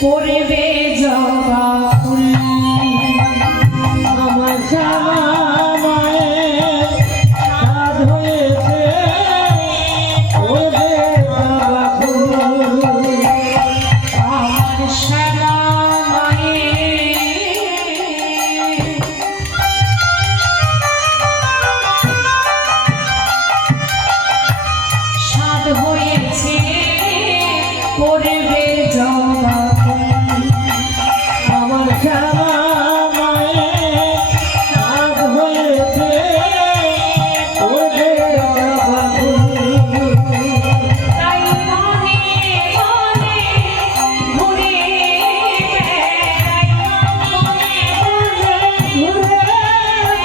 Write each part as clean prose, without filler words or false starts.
পড়বে জবা ফুল আমার জামা মায়ের সাধ হয়েছে পড়বে জবা ফুল আমার শ্যামা মায়ের সাধ হয়েছে পড়বে জবা আমার জামা মায়ের সাধ হয়েছে পড়বে জবা ফুল তাই মনে মনে ঘুরে বেড়াই মনে মনে ঘুরে বেড়াই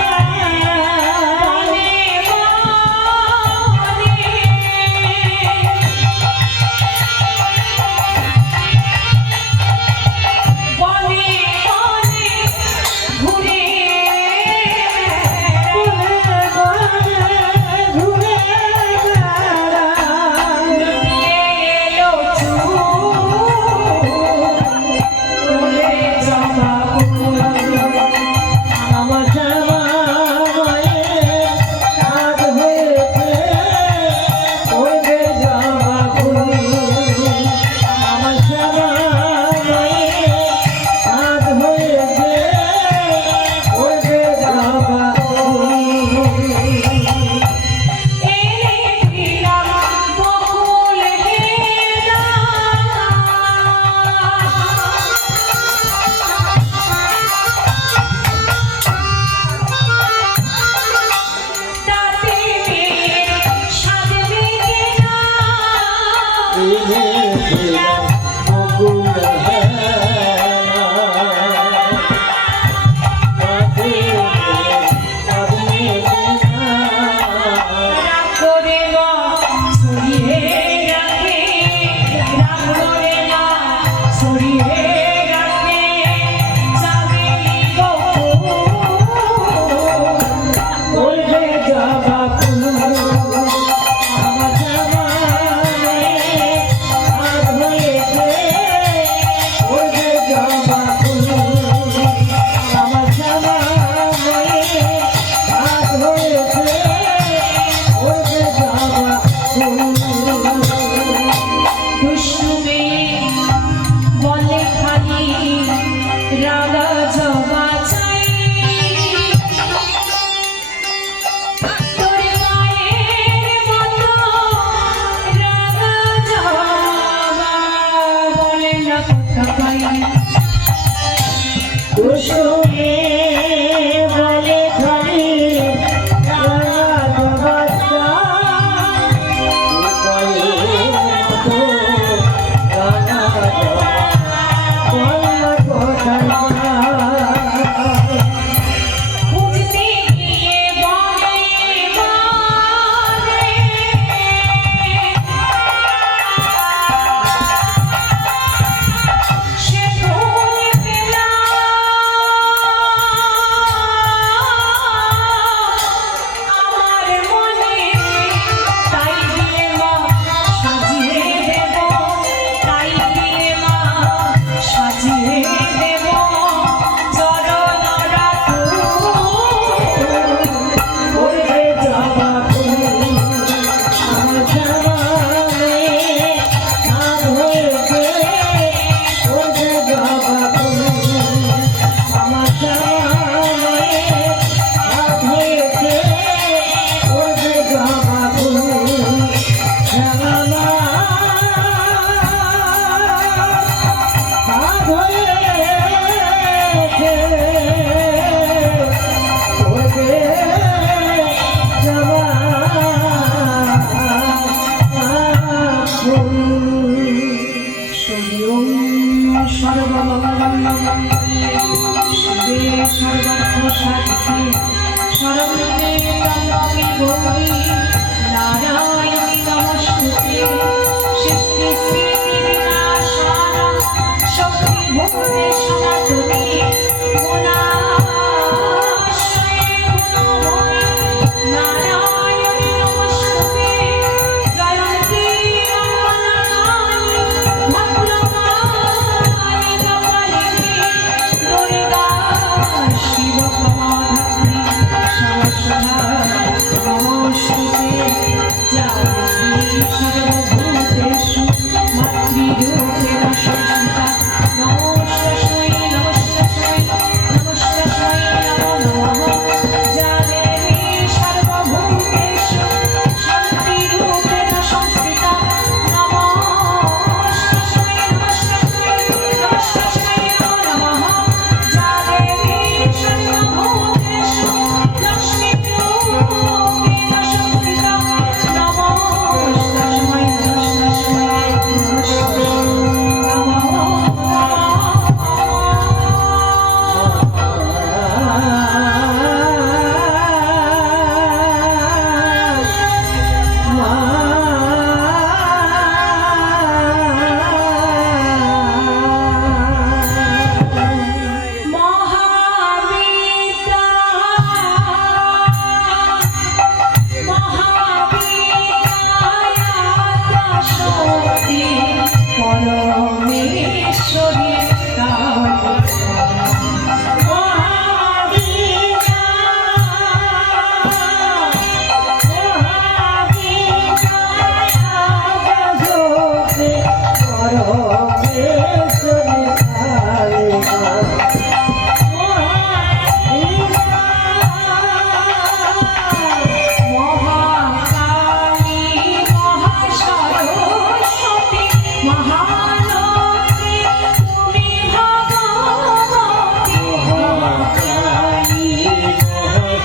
নারায়ণী নমস্তুতে সৃষ্টি স্থিতি বিনাশায় শক্তি ভূতে সনাতনী গুণাশ্রয়ে গুণময়ী নারায়ণী নমস্তুতে জয়ন্তী মঙ্গলকালী ভদ্রকালী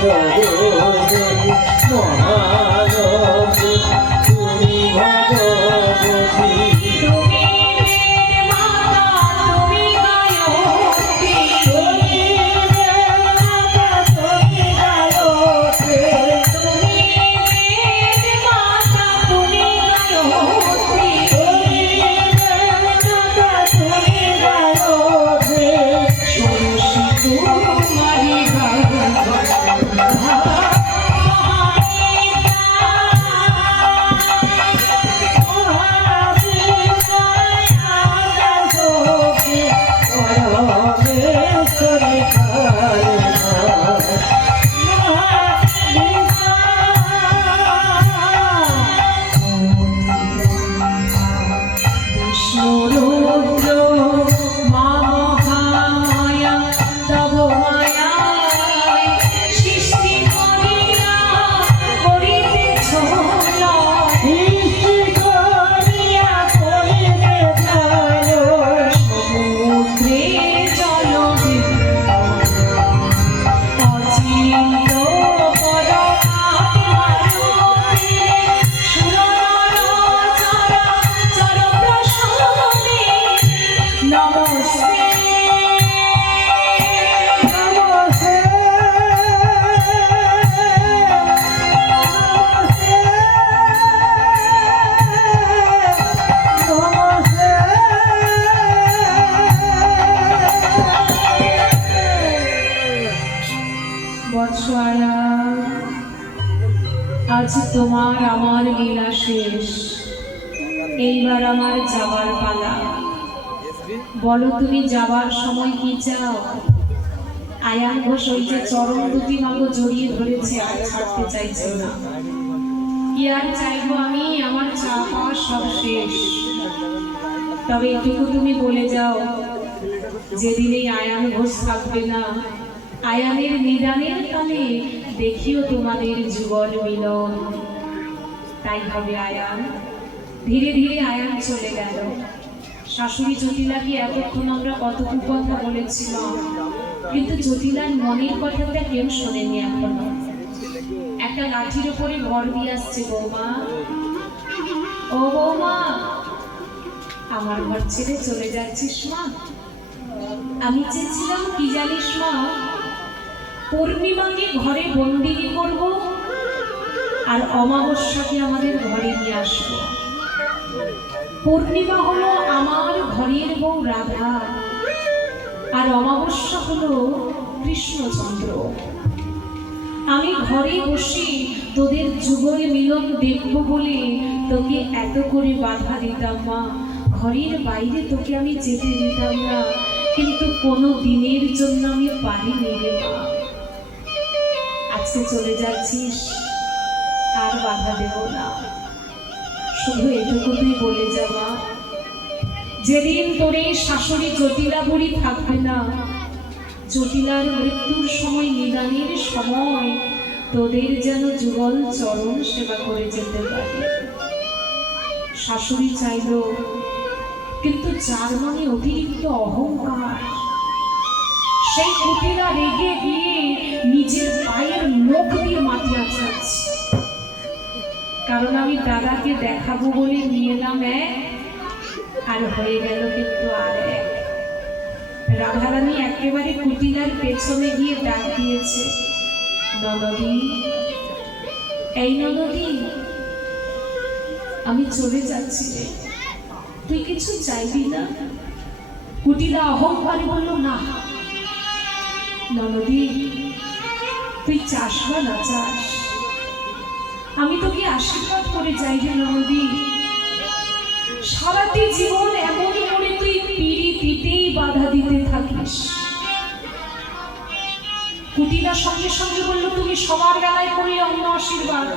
জগৎ মহানবী তুমি ভগবতী তুমি বেদ মাতা তুমি গায়ত্রী তুমি বেদমাতা তুমি গায়ত্রী তুমি বেদ মাতা তুমি গায়ত্রী তুমি বেদমাতা তুমি গায়ত্রী ষোড়শী তোমারি বিষ্ণুরুদ্র মা মহামায়া তব মায়ায় সৃষ্টি করিয়া করিতেছ সমুদ্রে জলবে অচিন্ত পরমাতি মারুতে সুরনর চর প্রসাদে নমস্তে বৎসয়া আজ তোমার আমার লীলা শেষ, এইবার আমার যাবার পালা। বলো তুমি যাবার সময় কি চাও? আয়ান ঘোষ ওই যে চরণ দুটি মাগো জড়িয়ে ধরেছে, আর ছাড়তে চাইছে না। কি আর চাইবো আমি, আমার চা পাওয়া সব শেষ। তবে এটুকু তুমি বলে যাও, যেদিনেই আয়ান ঘোষ থাকবে না, আয়ানের নিদানের কালে দেখিও তোমাদের যুগল মিলন। তাই হবে আয়ান। ধীরে ধীরে আয়ান চলে গেল। শাশুড়ি জটিলাকে এতক্ষণ আমরা কতটুকু কথা বলেছিলাম, কিন্তু জটিলার মনের কথাটা কেউ শোনেনি এখনো। একটা লাঠির উপরে ভর দিয়ে আসছে বৌমা। ও বৌমা, আমার ঘর ছেড়ে চলে যাচ্ছিস মা? আমি চেয়েছিলাম কি জানিস মা, পূর্ণিমাকে ঘরে বন্দিনী করব, আর অমাবস্যাকে আমাদের ঘরে নিয়ে আসবো। পূর্ণিমা হলো আমার ঘরের বউ রাধা, আর অমাবস্যা হলো কৃষ্ণচন্দ্র। আমি ঘরে বসে তোদের যুগল মিলন দেখব বলে তোকে এত করে বাধা দিতাম মা। ঘরের বাইরে তোকে আমি যেতে দিতাম না, কিন্তু কোনো দিনের জন্য আমি পারিনি রে মা। আজকে চলে যাচ্ছিস, আর বাধা দেব না। শুধু এটুকু তুই বলে যাবা, যেদিন তোর এই শাশুড়ি জটিলা বুড়ি থাকবে না, জটিলার মৃত্যুর সময়, নিদানের সময় তোদের যেন যুগল চরণ সেবা করে যেতে পারে। শাশুড়ি চাইল, কিন্তু যার মনে অতিরিক্ত অহংকার, সেই কুটিরা রেগে গিয়ে নিজের পায়ের নখ দিয়ে মাটি আছাড়ছে। কারণ আমি দাদাকে দেখাবো বলে নিয়ে এলাম এক, আর হয়ে গেল কিন্তু আর এক। রাধারানী একেবারে কুটিলার পেছনে গিয়ে ডাক দিয়েছে, ননদী, এই ননদী, আমি চলে যাচ্ছি রে, তুই কিছু চাইবি না? কুটিলা অহংকারে বলল, না ননদী, তুই চাস বা না চাস, আমি তোকে আশীর্বাদ করে যাই রে ননদী। সারাটি জীবন এমন করে তুই পিড়িতেই বাধা দিতে থাকিস। কুটিলা সঙ্গে সঙ্গে বলল, তুমি সবার বেলায় করলে অন্য আশীর্বাদ,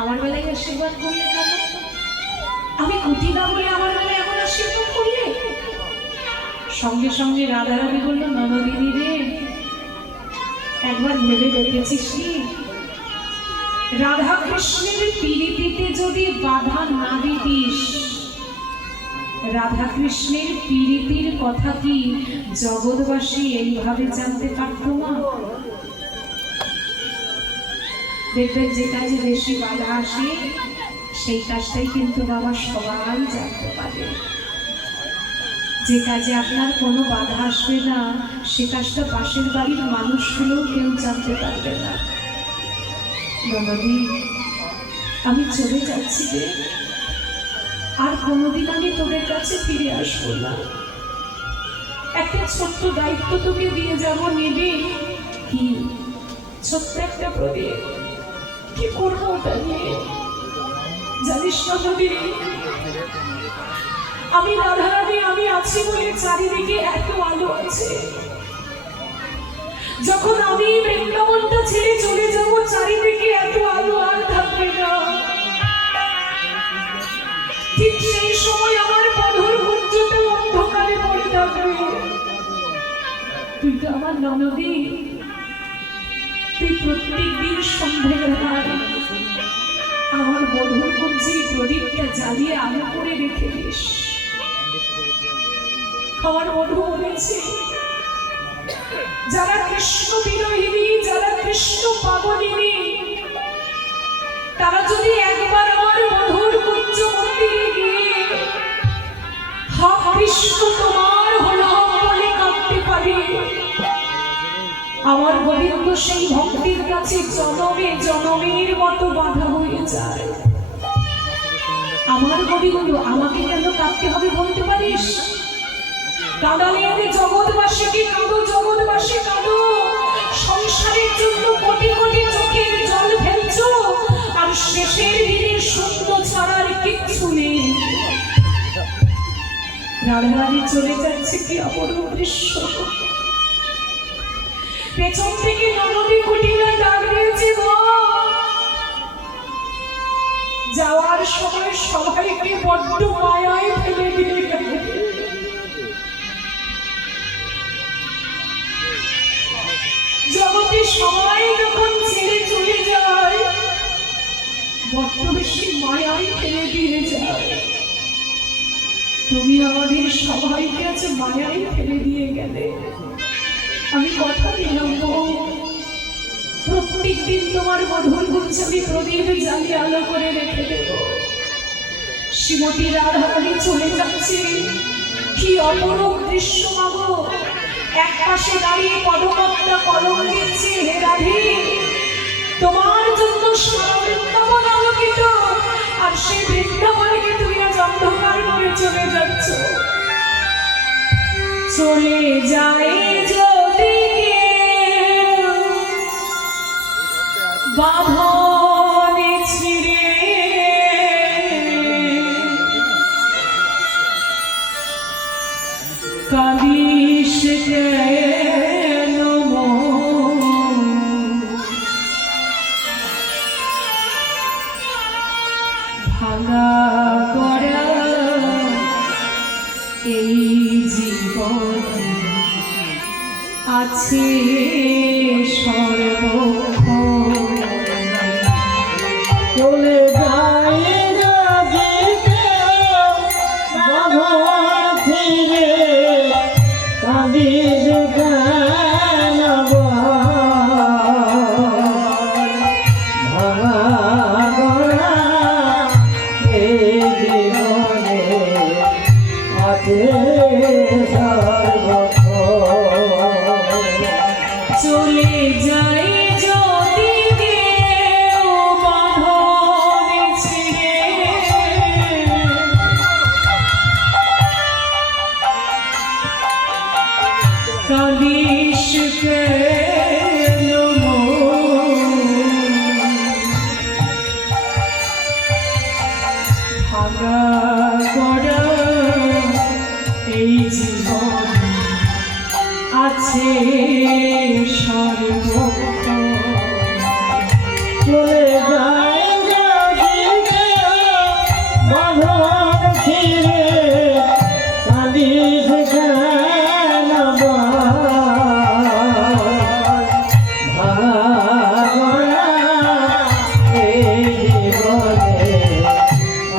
আমার বেলায় আশীর্বাদ করলে কেন? আমি কুটিলা বলে আমার বেলায় এমন আশীর্বাদ করলে? সঙ্গে সঙ্গে রাধারানী বলল, ননদিনী রে, একবার ভেবে দেখেছিস কি, রাধা কৃষ্ণের পিড়িতিতে যদি বাধা না দিতিস, রাধা কৃষ্ণের পিড়িতির কথা কি জগৎবাসী এইভাবে জানতে পারত না? দেখবেন যে কাজে বেশি বাধা আসে সেই কাজটাই কিন্তু বাবা সবাই জানতে পারে। যে কাজে আপনার কোনো বাধা আসবে না সে কাজটা পাশের বাড়ির মানুষগুলোও কেউ জানতে পারবে না। ননদি, আমি চলে যাচ্ছি রে, আর কোনোদিন আমি তোদের কাছে ফিরে আসবো না। একটা ছোট্ট দায়িত্ব তোকে দিয়ে যাবো, নিবি? কি? ছোট্ট একটা প্রদীপ। কি করবো ওটা নিয়ে? জানিস না নদী, আমি রাধারানী, আমি আছি বলে চারিদিকে এত আলো আছে। যখন আমি বৃন্দাবনটা ছেড়ে চলে যাবো চারিদিকে এত আলো আর থাকবে না। ঠিক সেই সময় আমার মধুর কুঞ্জতে অন্ধকারে পড়ে থাকবে। তুই তো আমার ননদী, তুই প্রত্যেক দিন সন্ধ্যেবেলায় আমার মধুর কুঞ্জে প্রদীপটা জ্বালিয়ে আলো করে রেখে দিস। আমার মধু বলেছে, যারা কৃষ্ণ বিরোহিনী, যারা কৃষ্ণ পাবনিনী, তারা যদি একবার আমার মধুর কুঞ্জ মন্দিরে গিয়ে হা কৃষ্ণ তোমার হলো বলে কাঁদতে পারে, আমার গোবিন্দ সেই ভক্তির কাছে জনমে জনমের মতো বাধা হয়ে যায়। আমার গোবিন্দ আমাকে কেন কাঁদতে হবে বলতে পারিস? কাঁদালে জগৎবাসীকে কাঁদো, জগৎবাসী কাঁদো। সংসারের জন্য কোটি কোটি চোখের জল ফেলছো, আর শেষের দিনে শূন্য ছাড়ার কিচ্ছু নেই। রাধারানী চলে যাচ্ছে, কি অপরূপ দৃশ্য। পেছন থেকে ননদী কুটিরা ডাক দিয়েছে, যাওয়ার সময় সবাইকে বড্ড মায়ায় ফেলে দিয়ে গেলে। জগতে সবাই যখন ছেড়ে চলে যায় বড্ড বেশি মায়ায় ফেলে দিয়ে যায়। তুমি আমাদের সবাইকে আজ মায়ায় ফেলে দিয়ে গেলে। আমি কথা দিলাম প্রত্যেক দিন তোমার মধুর কুঞ্জে আমি প্রদীপ জ্বালিয়ে আলো করে রেখে দেব। শ্রীমতী রাধারানী চলে যাচ্ছে, কি অপরূপ দৃশ্য মাগো। এক পাশে দাঁড়িয়ে পদপদ্মা কলম দিচ্ছে, হে রাধে, তোমার জন্য সারা বৃন্দাবন আলোকিত, আর সেই বৃন্দাবনকে তুমি আজ অন্ধকার করে চলে যাচ্ছ। চলে যায় যদি বাঁধনে ছিঁড়ে, কাঁদিস কেন ভাঙা করা এই জীবন আছে সর্বক্ষণ। চলে যায় যদি কেউ বাঁধন ছিঁড়ে, কাঁদিস কেন ভাঙা গড়া এই জীবনে আছে সর্বক্ষণ। চলে যায় যদি কেউ বাঁধনে ছিঁড়ে, কাঁদিস কেন ভাঙা করা এই জীবন আছে সর্বক্ষণ। চলে যায় যদি কেউ বাঁধন ছিঁড়ে, কাঁদিস কেন ভাঙা গড়া এই জীবনে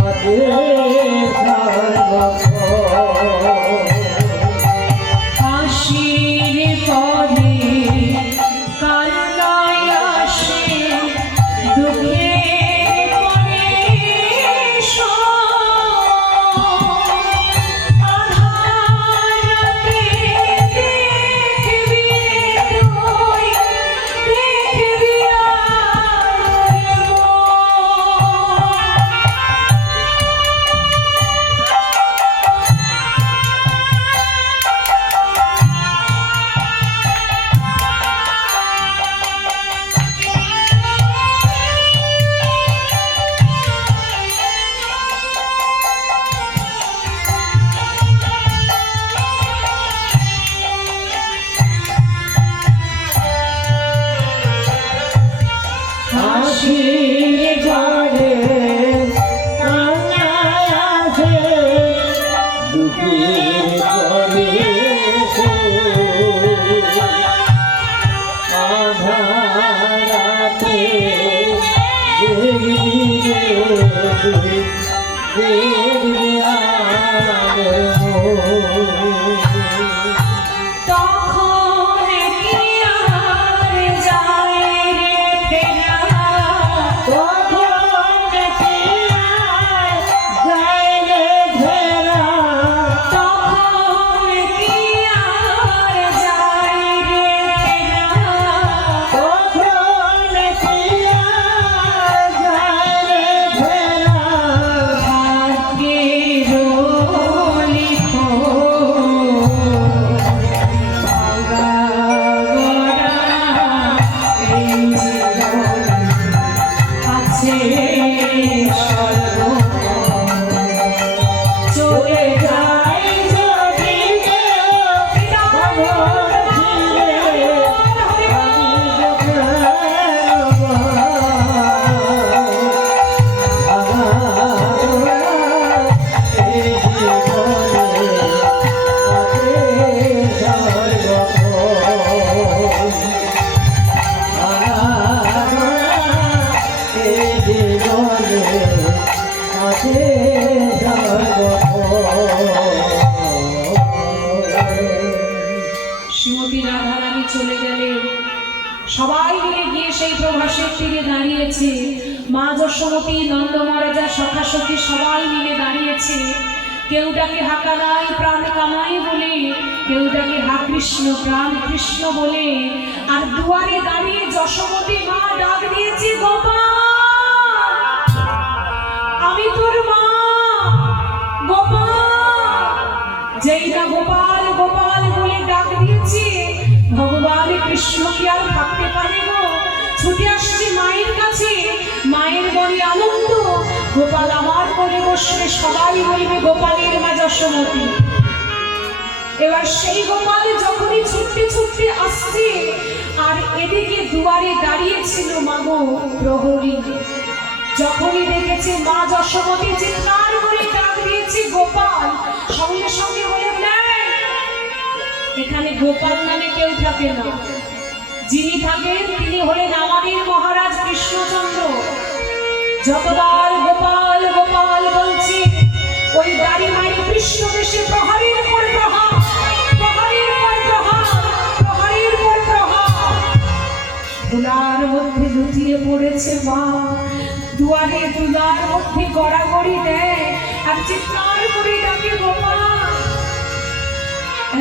আছে সর্বক্ষণ। হাসির পরে কান্নায় আসে হাসির ঘরে কান্নায় আসে দুঃখের ঘরে আধারাতে দেখবি দেখবি তখন কি আর যায় রে ফেরা, তখন কি আর যায় রে ফেরা, তখন কি আর যায় রে ফেরা, তখন কি আর যায় রে ফেরা, ভাগ্যের লিখো ভাগাগড়া এই জীবন আছে স্বর্গ, চলে যায় যদি কেউ খবর ছিলে আমি এই জীবনে আছে এই জীবনে আছে শ্রীমতী রাধারানী চলে গেলেন। সবাই মিলে গিয়ে সেই প্রভাসের তীরে দাঁড়িয়েছে। মা যশোমতী, নন্দ মহারাজা, সখা সখী সবাই মিলে দাঁড়িয়েছে। কেউ ডাকে হা কানাই প্রাণ কামাই বলে, কেউ ডাকে হা কৃষ্ণ প্রাণ কৃষ্ণ বলে। আর দুয়ারে দাঁড়িয়ে যশোমতী মা ডাক দিয়েছে, গোপাল আমি তোর মা, গোপাল। যেই না গোপাল গোপাল বলে ডাক দিয়েছে, ভগবান কৃষ্ণ কি আর থাকতে পারে গো? ছুটে আসছে মায়ের কাছে, মায়ের বড় আনন্দ। গোপাল আমার কোলে বসলে সবাই বলবে গোপালের মা যশোমতী। এবার সেই গোপাল যখনই ছুটতে ছুটতে আসছে, আর এদিকে দুয়ারে দাঁড়িয়েছিল মাগো প্রহরী। যখনই দেখেছে মা যশোমতী চিৎকার করে ডাক দিয়েছে গোপাল, সঙ্গে সঙ্গে বলে এখানে গোপাল নামে কেউ থাকে না। যিনি থাকেন তিনি হলেন আমাদের মহারাজ কৃষ্ণচন্দ্র। যতবার গোপাল গোপাল বলছি, ওই দাড়ি মায়ের কৃষ্ণ দেশে প্রহারের পর প্রহার, প্রহারের পর প্রহার, প্রহারের পর প্রহার। দুলার মধ্যে লুটিয়ে পড়েছে মা, দুয়ারে দুলার মধ্যে গড়াগড়ি দেয় আর চিৎকার করে ডাকে গোপাল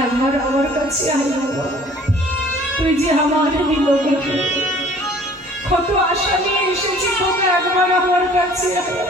একবার আমার কাছে আয় বাবা, তুই যে আমার লোকে কত আশা নিয়ে এসেছি, তোকে একবার আমার কাছে আয়।